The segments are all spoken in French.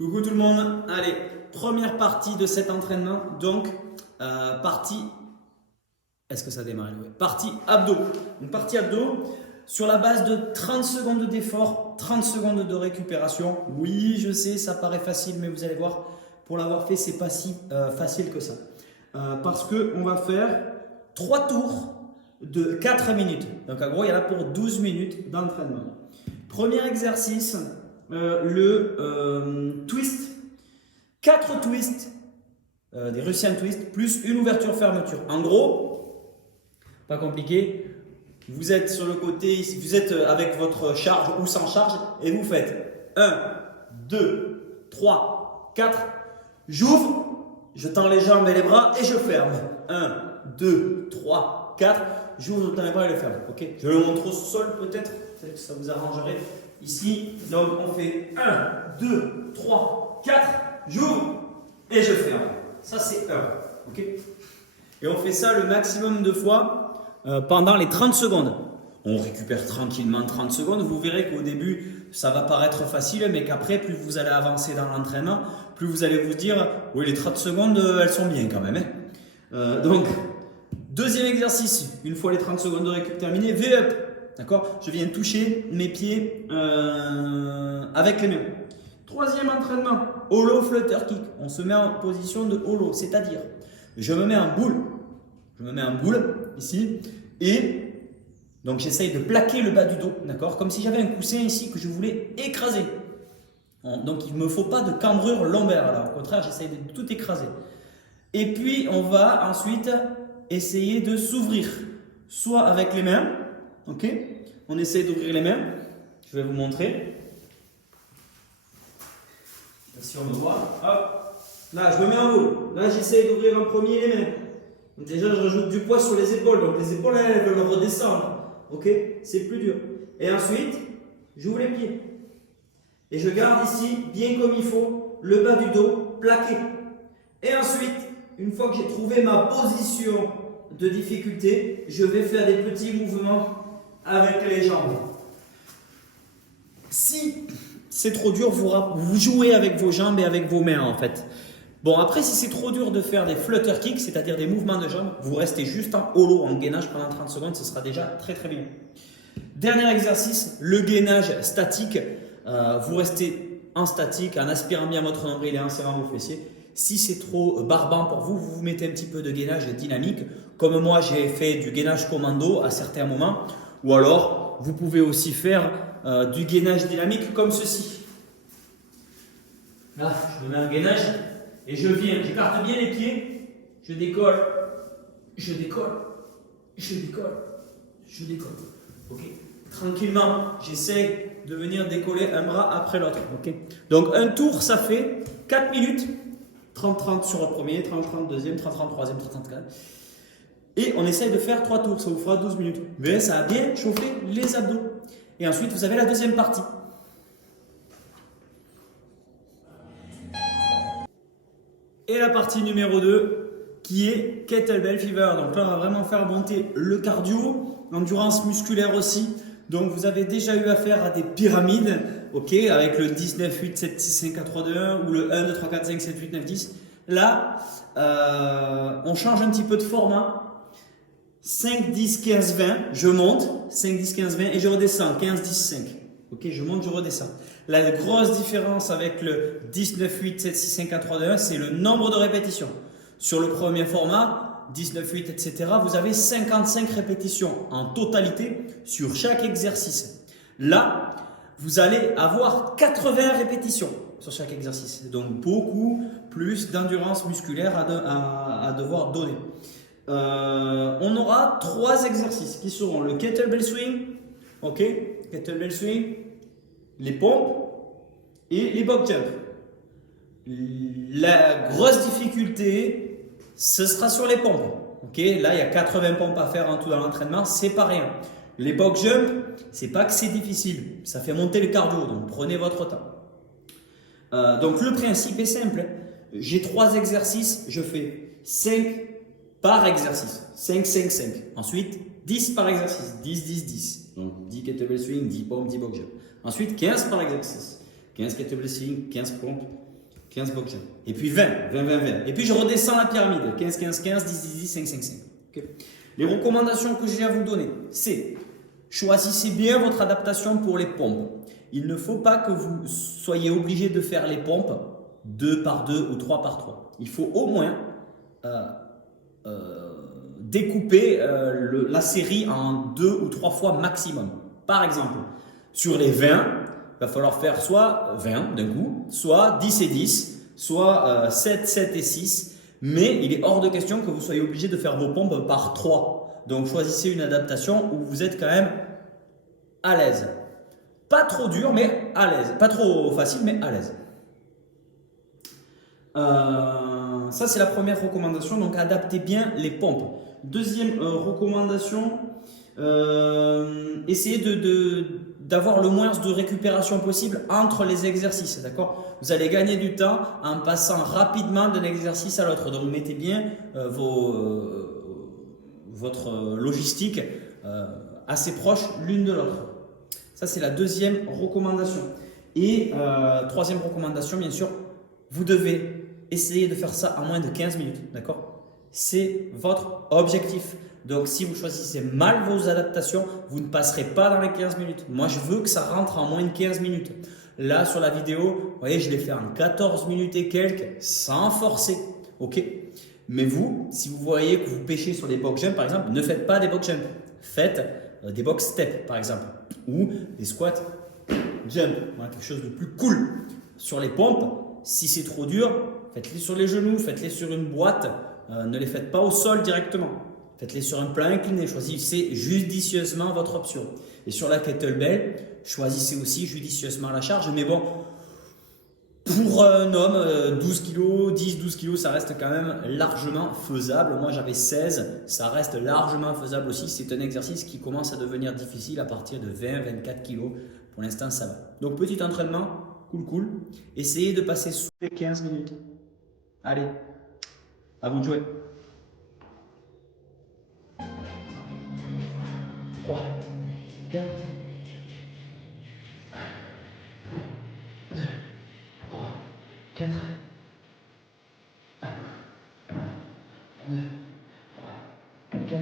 Coucou tout le monde, allez, première partie de cet entraînement, donc partie, est-ce que ça démarre? Ouais. Partie abdos, une partie abdos sur la base de 30 secondes d'effort, 30 secondes de récupération. Oui, je sais, ça paraît facile, mais vous allez voir, pour l'avoir fait, c'est pas si facile que ça. Parce qu'on va faire 3 tours de 4 minutes, donc en gros, il y en a pour 12 minutes d'entraînement. Premier exercice, le twist, 4 twists, des Russian twists, plus une ouverture-fermeture. En gros, pas compliqué, vous êtes sur le côté, vous êtes avec votre charge ou sans charge et vous faites 1, 2, 3, 4, j'ouvre, je tends les jambes et les bras et je ferme. 1, 2, 3, 4, j'ouvre, je tends les bras et je ferme. Okay, je le montre au sol peut-être que ça vous arrangerait. Ici, donc on fait 1, 2, 3, 4, j'ouvre et je ferme. Ça c'est 1. Okay, et on fait ça le maximum de fois pendant les 30 secondes. On récupère tranquillement 30 secondes. Vous verrez qu'au début, ça va paraître facile, mais qu'après, plus vous allez avancer dans l'entraînement, plus vous allez vous dire, oui, les 30 secondes, elles sont bien quand même. Donc, deuxième exercice, une fois les 30 secondes de récup terminées, V-up. D'accord? Je viens toucher mes pieds avec les mains. Troisième entraînement, hollow flutter kick. On se met en position de hollow, c'est-à-dire, je me mets en boule. Je me mets en boule ici et donc j'essaye de plaquer le bas du dos, d'accord? Comme si j'avais un coussin ici que je voulais écraser. Donc il ne me faut pas de cambrure lombaire, alors au contraire j'essaye de tout écraser. Et puis on va ensuite essayer de s'ouvrir, soit avec les mains, ok? On essaye d'ouvrir les mains, je vais vous montrer. Si on me voit, hop, là je me mets en haut, là j'essaye d'ouvrir en premier les mains. Donc déjà je rajoute du poids sur les épaules, donc les épaules elles veulent redescendre, ok? C'est plus dur. Et ensuite, j'ouvre les pieds. Et je garde ici, bien comme il faut, le bas du dos plaqué. Et ensuite, une fois que j'ai trouvé ma position de difficulté, je vais faire des petits mouvements avec les jambes. Si c'est trop dur, vous jouez avec vos jambes et avec vos mains en fait. Bon, après, si c'est trop dur de faire des flutter kicks, c'est-à-dire des mouvements de jambes, vous restez juste en hollow, en gainage pendant 30 secondes, ce sera déjà très très bien. Dernier exercice, le gainage statique. Vous restez en statique, en aspirant bien votre nombril et en serrant vos fessiers. Si c'est trop barbant pour vous, vous mettez un petit peu de gainage dynamique. Comme moi, j'ai fait du gainage commando à certains moments. Ou alors, vous pouvez aussi faire du gainage dynamique comme ceci. Là, je me mets en gainage. Et je viens, j'écarte bien les pieds, je décolle, je décolle, je décolle, je décolle. Ok. Tranquillement, j'essaie de venir décoller un bras après l'autre. Ok. Donc un tour, ça fait 4 minutes, 30-30 sur le premier, 30-30 deuxième, 30-30 troisième, 30-30 et on essaye de faire 3 tours, ça vous fera 12 minutes. Mais ça a bien chauffé les abdos. Et ensuite, vous avez la deuxième partie. Et la partie numéro 2 qui est Kettlebell Fever. Donc là, on va vraiment faire monter le cardio, l'endurance musculaire aussi. Donc vous avez déjà eu affaire à des pyramides, ok, avec le 19, 8, 7, 6, 5, 4, 3, 2, 1 ou le 1, 2, 3, 4, 5, 7, 8, 9, 10. Là, on change un petit peu de format. 5, 10, 15, 20, je monte, 5, 10, 15, 20 et je redescends, 15, 10, 5. Ok, je monte, je redescends. La grosse différence avec le 19, 8, 7, 6, 5, 4, 3, 2, 1, c'est le nombre de répétitions. Sur le premier format, 19, 8, etc., vous avez 55 répétitions en totalité sur chaque exercice. Là, vous allez avoir 80 répétitions sur chaque exercice. Donc, beaucoup plus d'endurance musculaire à devoir donner. On aura 3 exercices qui seront le kettlebell swing, ok, kettlebell swing, les pompes et les box jumps. La grosse difficulté, ce sera sur les pompes. Ok, là, il y a 80 pompes à faire en tout dans l'entraînement, c'est pas rien. Les box jumps, c'est pas que c'est difficile, ça fait monter le cardio, donc prenez votre temps. Donc le principe est simple. J'ai 3 exercices, je fais 5 par exercice. 5, 5, 5. Ensuite, 10 par exercice. 10, 10, 10. Donc 10 kettlebell swing, 10 pompes, 10 box jump. Ensuite, 15 par exercice. 15 kettlebell swing, 15 pompes, 15 box jump. Et puis 20. Et puis je redescends la pyramide. 15, 15, 15, 10, 10, 10, 5, 5, 5. Okay. Les recommandations que j'ai à vous donner, c'est choisissez bien votre adaptation pour les pompes. Il ne faut pas que vous soyez obligé de faire les pompes 2 par 2 ou 3 par 3. Il faut au moins découper la série en 2 ou 3 fois maximum. Par exemple, sur les 20, il va falloir faire soit 20 d'un coup, soit 10 et 10, soit 7, 7 et 6. Mais il est hors de question que vous soyez obligé de faire vos pompes par 3. Donc choisissez une adaptation où vous êtes quand même à l'aise. Pas trop dur, mais à l'aise. Pas trop facile, mais à l'aise. Ça, c'est la première recommandation. Donc, adaptez bien les pompes. Deuxième recommandation, essayez d'avoir le moins de récupération possible entre les exercices. D'accord ? Vous allez gagner du temps en passant rapidement d'un exercice à l'autre. Donc, mettez bien votre logistique assez proche l'une de l'autre. Ça, c'est la deuxième recommandation. Et troisième recommandation, bien sûr, vous devez essayer de faire ça en moins de 15 minutes. D'accord ? C'est votre objectif. Donc, si vous choisissez mal vos adaptations, vous ne passerez pas dans les 15 minutes. Moi, je veux que ça rentre en moins de 15 minutes. Là, sur la vidéo, vous voyez, je l'ai fait en 14 minutes et quelques, sans forcer. OK ? Mais vous, si vous voyez que vous pêchez sur des box jumps, par exemple, ne faites pas des box jumps. Faites des box step, par exemple, ou des squats jump. Voilà, quelque chose de plus cool. Sur les pompes, si c'est trop dur, faites-les sur les genoux, faites-les sur une boîte. Ne les faites pas au sol directement. Faites-les sur un plan incliné. Choisissez judicieusement votre option. Et sur la kettlebell, choisissez aussi judicieusement la charge. Mais bon, pour un homme, 12 kg, 10-12 kg, ça reste quand même largement faisable. Moi, j'avais 16, ça reste largement faisable aussi. C'est un exercice qui commence à devenir difficile à partir de 20-24 kg. Pour l'instant, ça va. Donc, petit entraînement, cool. Essayez de passer sous les 15 minutes. Allez, à vous de jouer. 3, 4, 2, 3, 4, 2, 3, 4,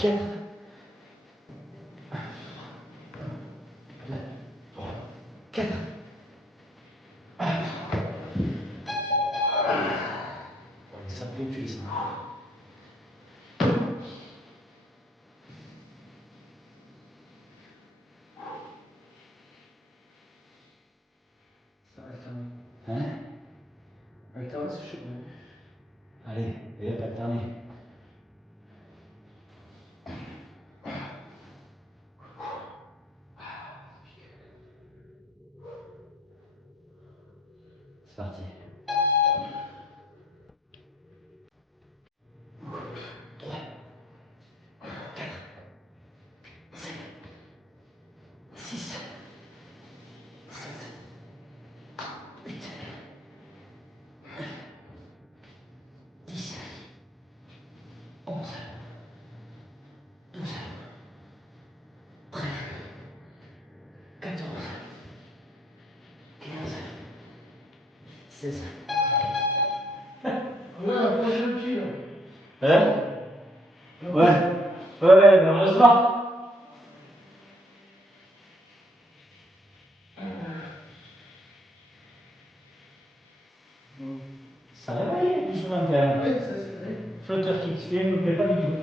4, 2, 3, 4. Ça me fait plus ça. Hein? Alternance, je sais pas. Allez, il n'y a pas de dernier. C'est parti. 3, 4, 5, 6, 7, 8, 10, 11, 12, 13, 14, 15, 16. Ouais, approchez le pied là. Hein? Ouais, malheureusement. Ça va aller, tout souvent quand même. Oui, ça c'est vrai. Flotteur kick, celui-là ne me plaît pas du tout.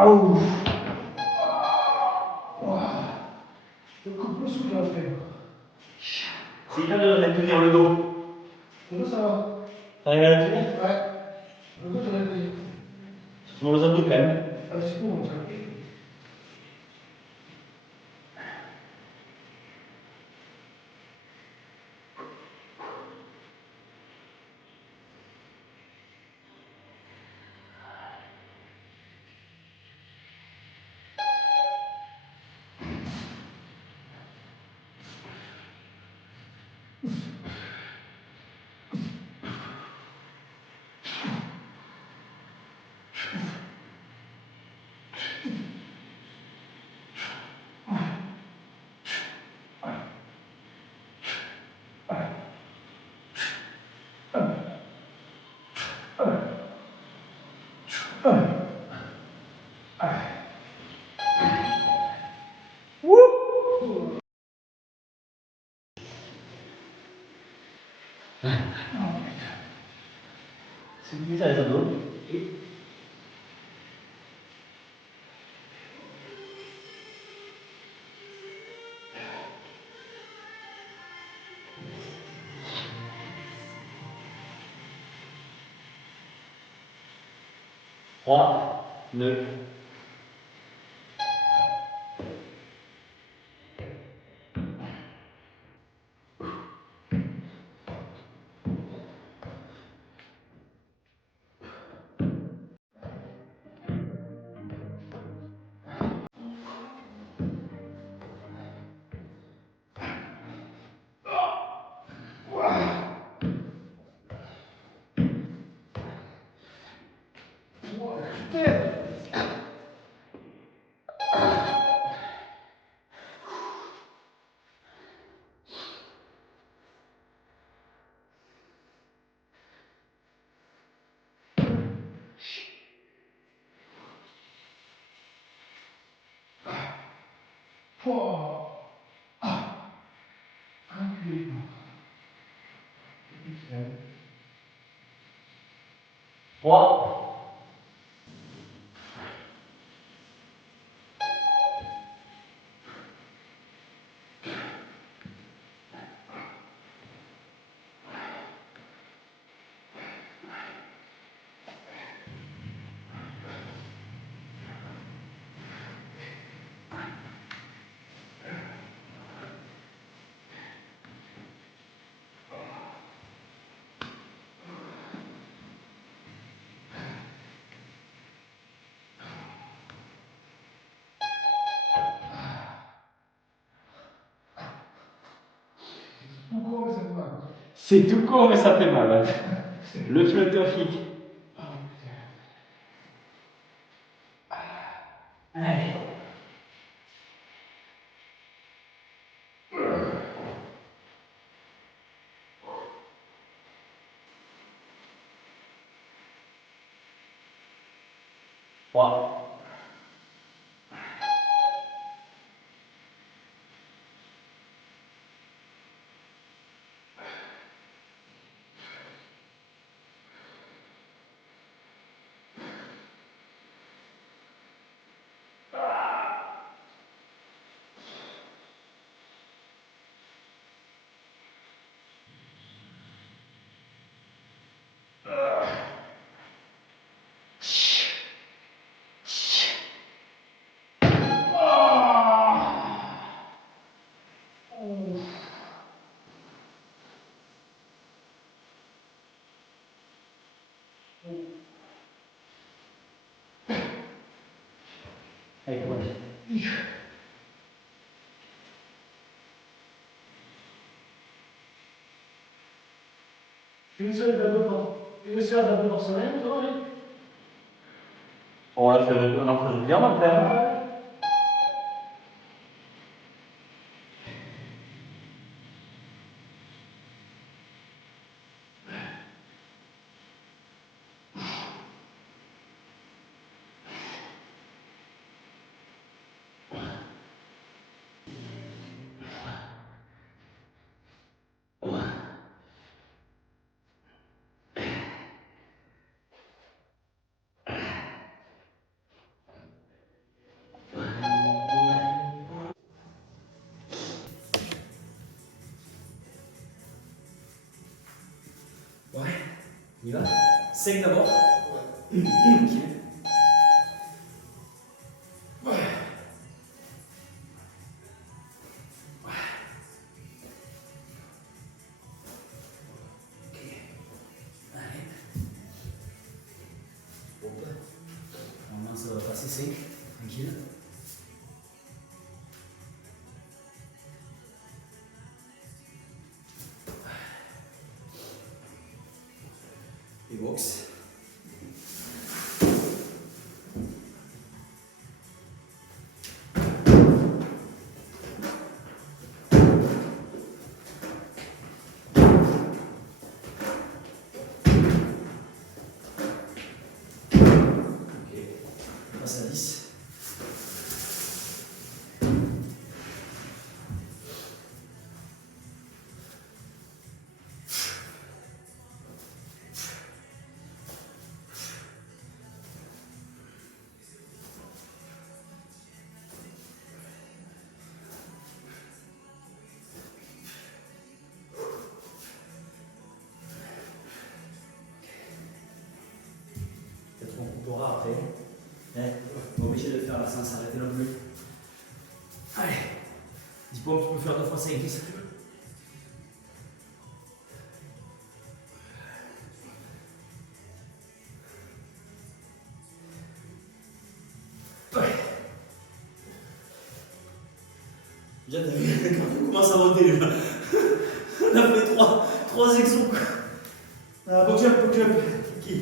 Aouh! Je coupe le souffle après. C'est bien de tenir le dos. Le dos, ça va. T'arrives à le tenir? Ouais. On les a deux quand même. Ah, c'est bon, ça. 3, 9. Trois. C'est tout court, mais ça fait mal. Ouais. Le flotteur fixe. Allez. Trois. Allez, commence. Une seule d'abord dans son aile, toi, oui. On en fait bien maintenant. Ouais, on y va. 5 d'abord. Ok. passer 5, tranquille. Et box. À 10. Peut-être qu'on coupera après. On est obligé de faire là sans s'arrêter non plus. Allez, 10 pompes, tu peux faire 2 fois 5 si tu veux. Ouais. Déjà, quand on commence à monter, là. On a fait 3 exos. Box jump. Qui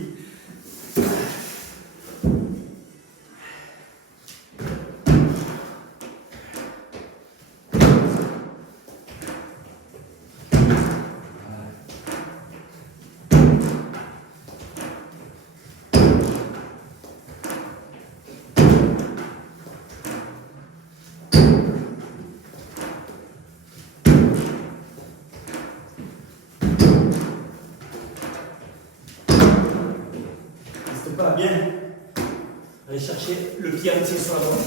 pas bien. Allez chercher le pied entier sur la droite.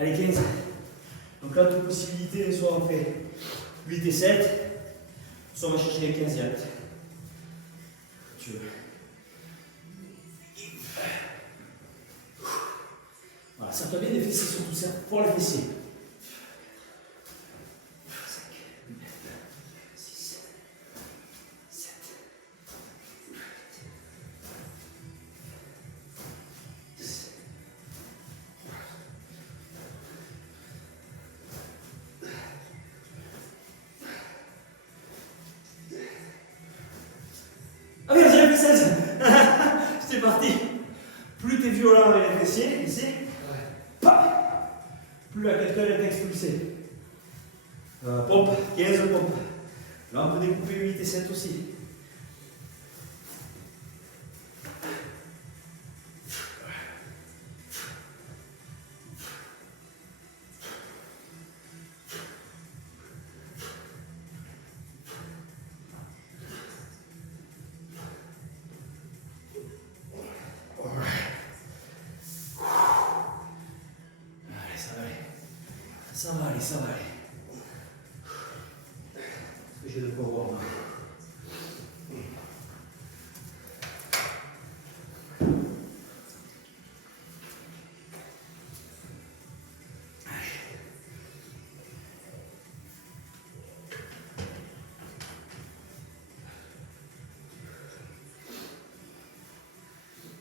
Allez 15. Donc là, toute possibilité, soit on fait 8 et 7, soit on va chercher les 15 directs. Tu veux. Voilà, ça peut bien des fessiers surtout ça, pour les fessiers. 5, 8, 6, 7. Ah oui, j'ai fait 16. C'est parti. Plus tu es violent avec les fessiers, ici, plus la calcule est expulsée. Pompe, 15 pompes. Là, on peut découper 8 et 7 aussi. Ça va aller. J'ai de quoi voir.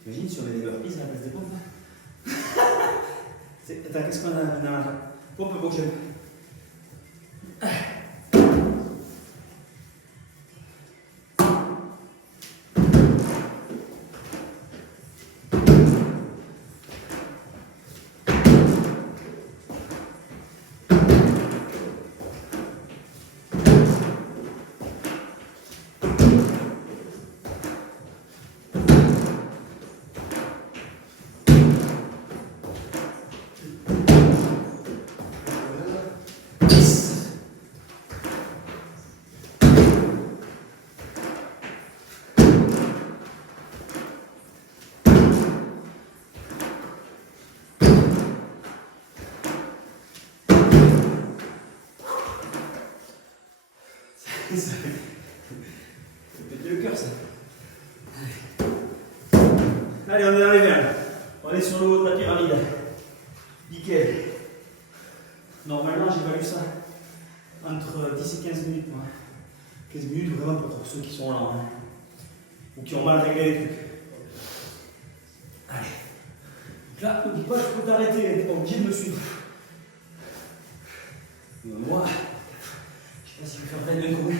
Imagine si on met des burpees à la place des pompes. Attends, qu'est-ce qu'on a? Pompe gauche. Ça fait le cœur ça. Allez, on est arrivé là. On est sur le haut de la pyramide. Nickel. Normalement, j'évalue ça entre 10 et 15 minutes. Moi. 15 minutes vraiment pour ceux qui sont là. Hein. Ou qui ont mal réglé les trucs. Allez. Donc là, n'oublie pas, il faut t'arrêter, t'es pas obligé de me suivre. Moi, je sais pas si je vais faire plein de coups.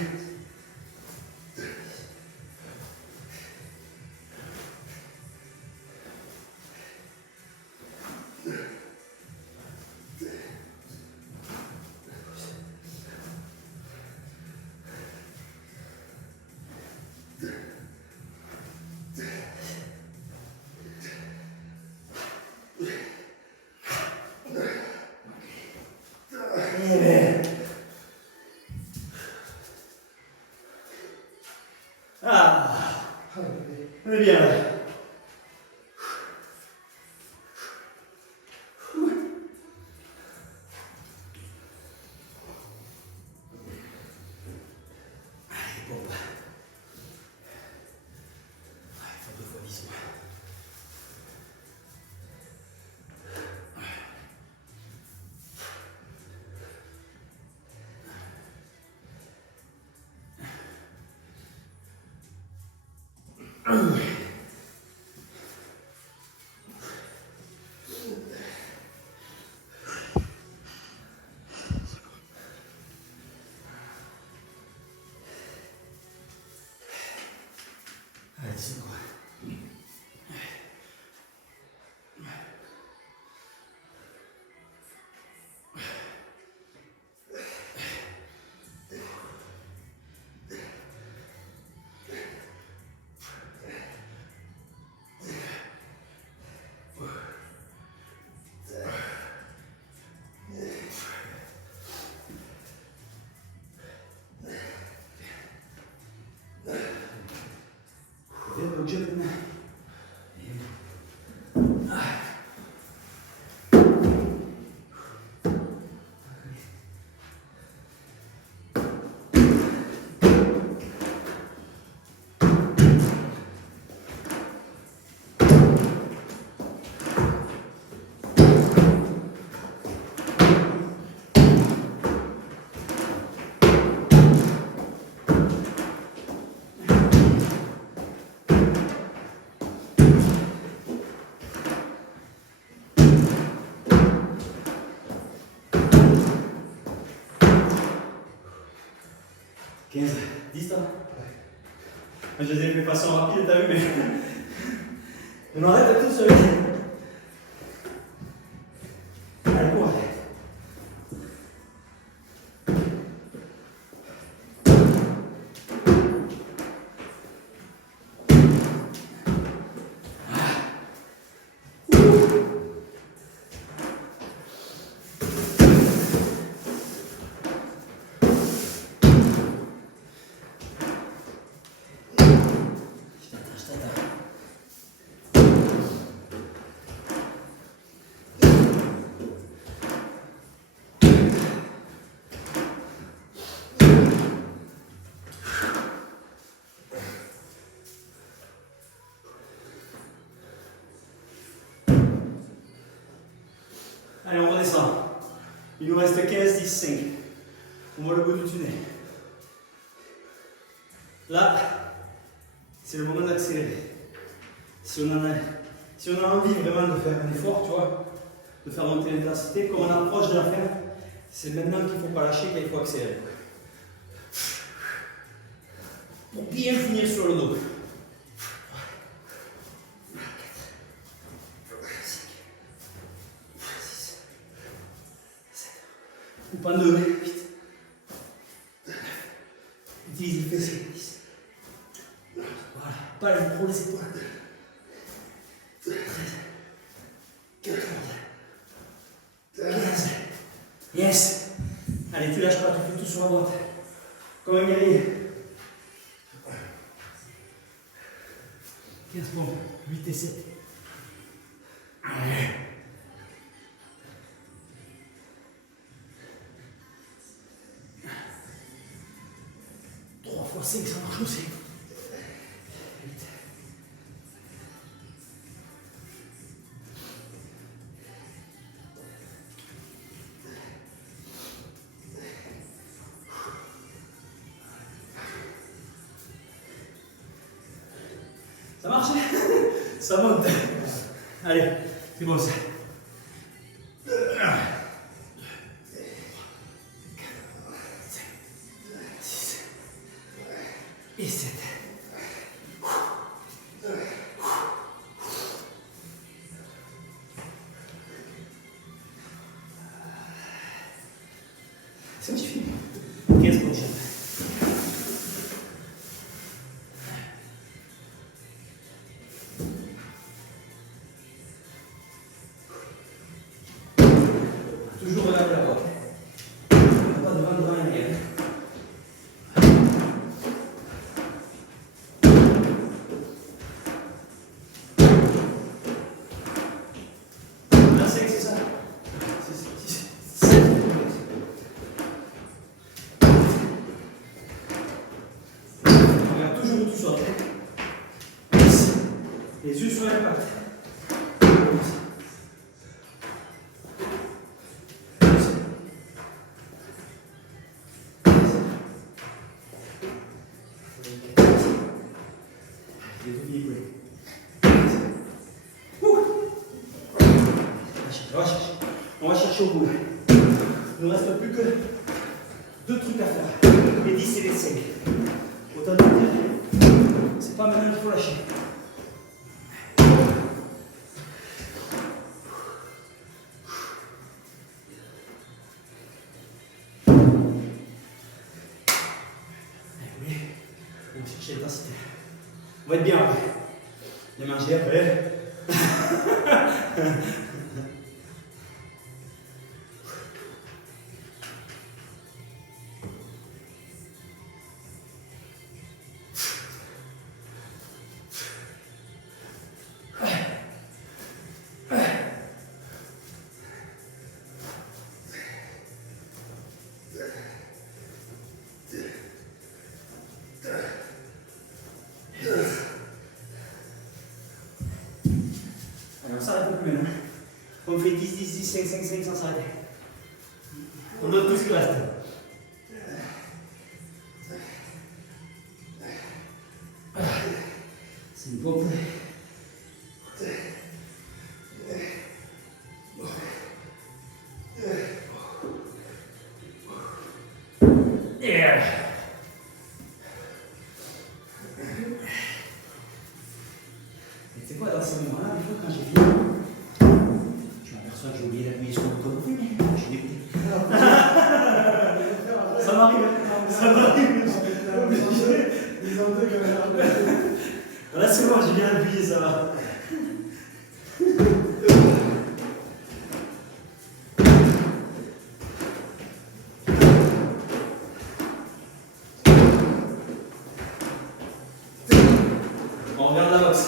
Ah, on est bien là. Allez, pompe. Il faut 2 fois 10. Allez, c'est quoi? Viens, bouger maintenant. Quinze, 10 toi? Je les ai fait façon rapide, t'as vu, mais. Je m'arrête tout seul. Allez, cours. Allez, on redescend. Il nous reste 15, 10, 5. On voit le bout du tunnel. Là, c'est le moment d'accélérer. Si on a envie vraiment de faire un effort, tu vois, de faire monter l'intensité, comme on approche de la fin, c'est maintenant qu'il ne faut pas lâcher, qu'il faut accélérer. Pour bien finir sur le dos. Coupe en deux, vite. Utilise les fessiers. Voilà, pas trop les épaules. 14, 15. Yes. Allez, tu lâches pas, tu fais tout sur la droite. Comme un guerrier. 15 pompes, 8 et 7. Allez. 3 fois 5, ça marche aussi. 8. Ça marche? Ça monte. Allez, c'est bon ça. Et 7. C'est bon, j'ai fini. 15 prochaines. Toujours regarder la porte. Pas devant et arrière. Là, c'est ça. 7. Regarde toujours où tu sors. Les yeux sur l'impact. On va chercher au bout. Il ne reste plus que 2 trucs à faire. Les 10 et les 5. Autant de dire, c'est pas maintenant qu'il faut lâcher. Oui, on va chercher l'intensité. On va être bien après. Bien manger après. Allez, on s'arrête plus maintenant. On fait 10, 10, 10, 5, 5, 5 sans s'arrêter. On donne tout ce qui reste. C'est une pompe. Yeah. Et tu sais quoi, dans ce moment-là, des fois, quand j'ai fini, je m'aperçois que j'ai oublié d'appuyer sur le bouton. Oui, mais je l'ai oublié. Ça m'arrive. Ça m'arrive. Voilà, c'est bon, j'ai bien appuyé, ça va. On regarde la boxe.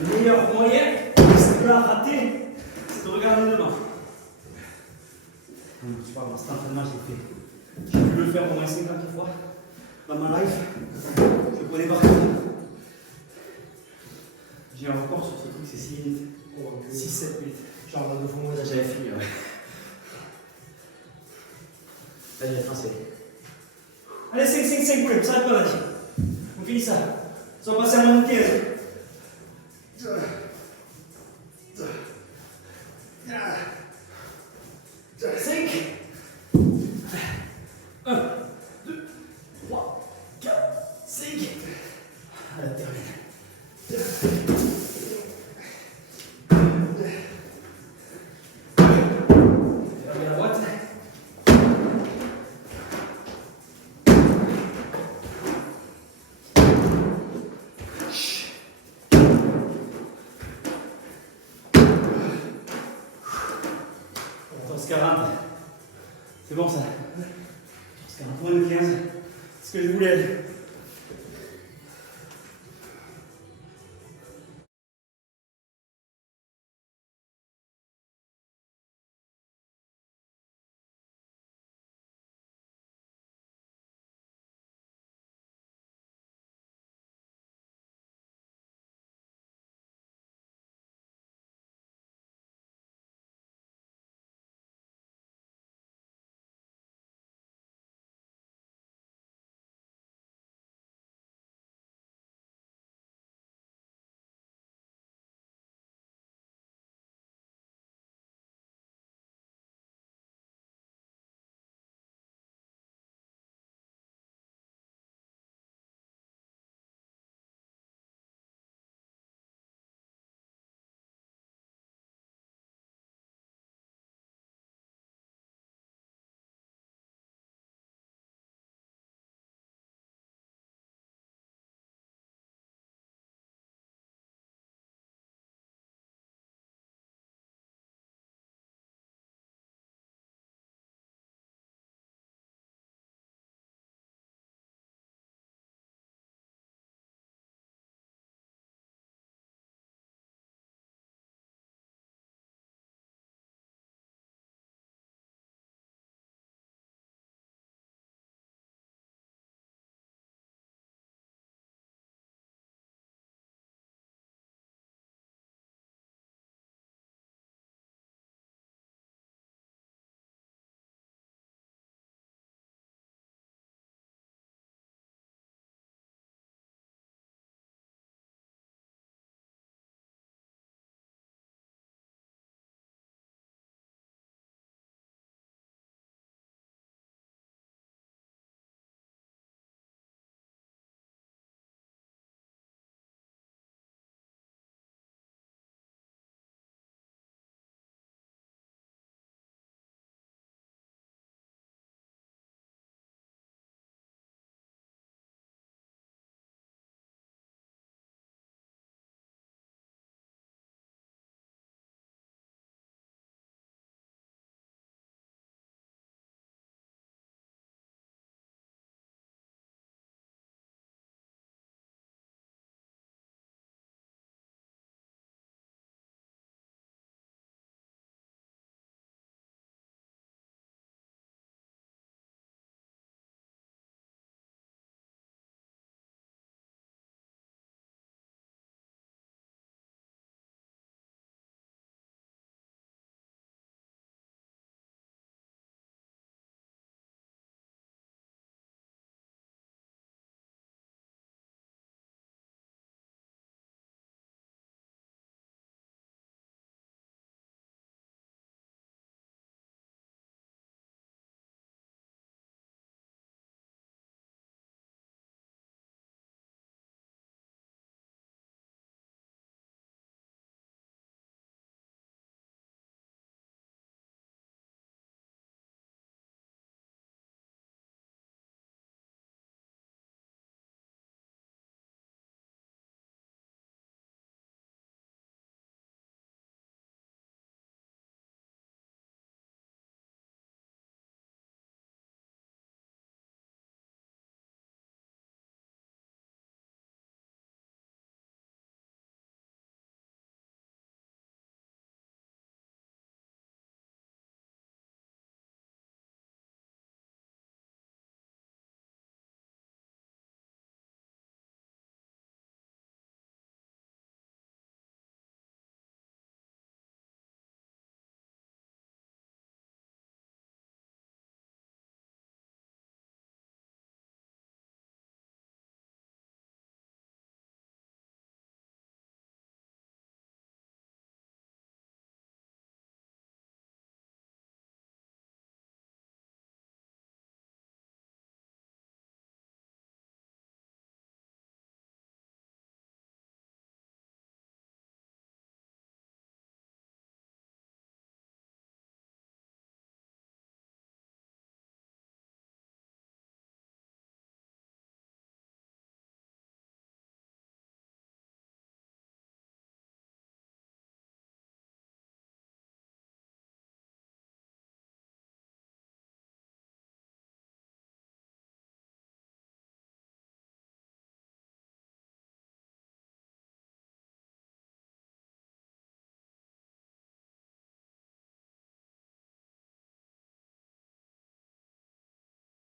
Le meilleur moyen, c'est de la rater, c'est de regarder devant. C'est pas grave, cet entraînement, je l'ai fait. J'ai pu le faire au moins 50 fois dans ma life. Je le connais pas. J'ai un record sur ce truc, c'est 6 minutes. 6-7 minutes. Genre, là, 2 fois moins. Là, j'avais fini, ouais. Là, j'avais français. Allez, 5, 5, 5, poulet, ça va pas là. On finit ça. Ça va passer à moins de 15. 5. 1, 2, 3, 4, 5. Allez, termine. Fermez la boîte. Torse 40. C'est bon ça. Torse 40, moins de 15. C'est ce que je voulais.